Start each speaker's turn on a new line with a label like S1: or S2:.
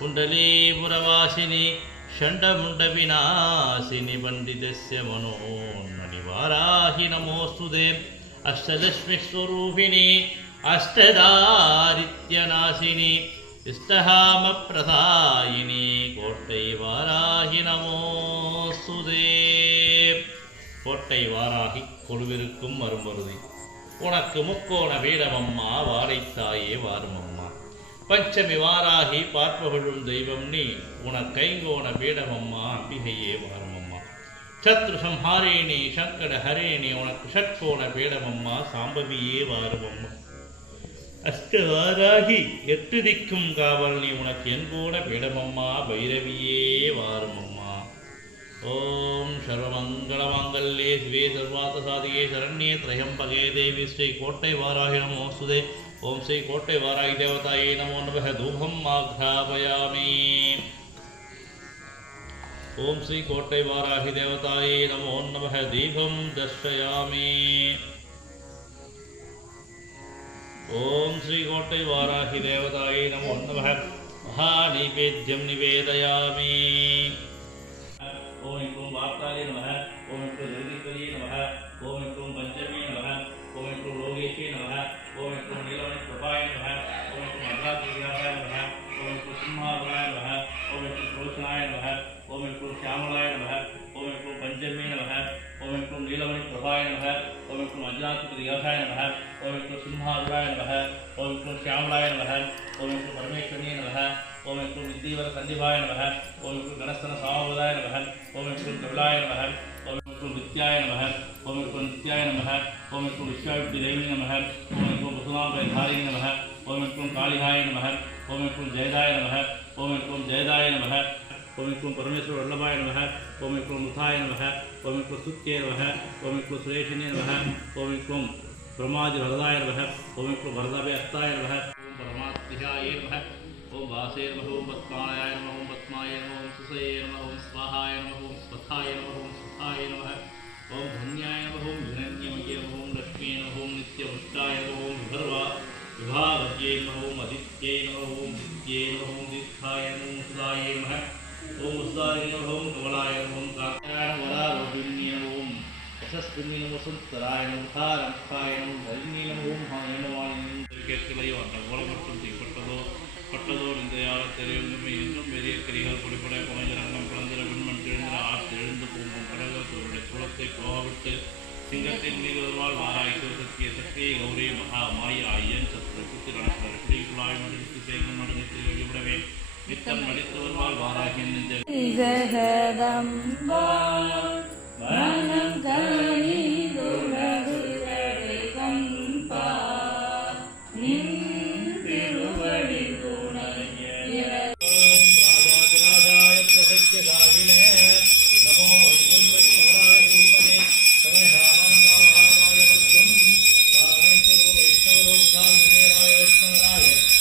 S1: कुण्डलीपुरवासिनि षण्डमुण्डविनाशिनि पण्डितस्य मनोन्मणिवाराहि नमोऽस्तु ते अष्टलक्ष्मिस्वरूपिणि अष्टदारित्यनाशिनि इष्टहामप्रदायिनि कोट्टै वाराहि नमोऽस्तु ते கோட்டை வாராகி கொழுவிருக்கும் மருமருதி உனக்கு முக்கோண வீரமம்மா வாழைத்தாயே வாருமம்மா பஞ்சமி வாராகி பார்ப்பவழும் தெய்வம் நீ உனக்கைங்கோண பீடமம்மா அம்பிகையே வாரமம்மா சத்ரு சம்ஹாரேணி சங்கட ஹரேணி உனக்கு ஷட்கோண பீடமம்மா சாம்பவியே வாருமம்மா அஷ்டவாராகி எட்டு திக்கும் காவல் நீ உனக்கு என்கோண பீடமம்மா பைரவியே வாருமம்மா ஓம் சர்வமங்கலமங்கல்யே சிவே சர்வாத்த சாதியே சரண்யே திரையம்பகே தேவி ஸ்ரீ கோட்டை வாராகிணமோ சுதே. ओम श्री कोटे वाराई देवताये नमो नमः धूमम आघ्रापयामि ओम श्री कोटे वाराहि देवताये नमो नमः दीपम दर्शयामि। ओम श्री कोटे वाराहि देवताये नमो नमः महानिवेद्यम निवेदयामि। ओम वार्ताले नमः ஓம் இங்கும் நீலமணி பிரபாய நமः ஓம் இங்கும் அஜ்ராதிகாய நமः ஓம் இங்கும் சிம்மாபராய நமः ஓம் இங்கும் சியாமலாய நமः ஓம் இங்கும் பரமேஸ்வரியே நமः ஓம் இங்கும் வித்தீவர சந்திபாய நமः ஓம் இங்கும் கணஸ்தன சாமபதாய நமः ஓம் இங்கும் கபிலாய நமः ஓம் இங்கும் நித்யாய நமः ஓம் இங்கும் நித்யாய நமः ஓம் இங்கும் விஸ்வாயுக்தி தேவி நமः ஓம் இங்கும் வசுநாபதாரிணி நமः ஓம் இங்கும் காளிகாய நமः ஓம் இங்கும் ஜெயதாய நமः ஓம் இங்கும் ஜெயதாய நமः ओमिक्रोम परमेश्वर वल्लभाय नमः ओमिक्रोम मुथाय नमः ओमिक्रो सुक्य नमः ओमिक्रो सुरेशिने नमः ओमिक्रोम ब्रह्माज वरदाय नमः ओमिक्रो भरदाभ्य अस्ताय नमः ओम परमात्मजाय नमः ओम वासे नमः ओम पद्माय नमः ओम पद्माय नमः ओम सुसये नमः ओम स्वाहाय नमः ओम स्वथाय नमः ओम सुथाय नमः ओम धन्याय नमः ओम धनन्यमये नमः ओम लक्ष्मी नमः ओम नित्यपुष्टाय नमः ओम विभर्वा विभावज्ये नमः ओम अदित्ये नमः ओम नित्ये नमः ओम दीर्घाय नमः ஓம் ஓம் கமலாய ஓம் காத்தாய நம வராரோபிண்யே நம ஓம் யசஸ்வினி நம சுந்தராய நம தாரம்காய ஓம் ஹயனவாணி கேட்கலையோ அந்த மூலமற்றும் தீப்பட்டதோ பட்டதோ இந்த யார எங்குமே எங்கும் பெரிய கரிகள் பொடிப்பட குமைஞ்சரங்கம் குழந்திர பின்மன் எழுந்திர ஆற்று எழுந்து போகும் கடகத்தோருடைய குளத்தை போகவிட்டு சிங்கத்தின் மீது வருவாள் வாராய்க்கு சத்திய சக்தியை கௌரி மகா மாய ஆயன் ஜெகதம்பா வனம் கனி Thank
S2: you.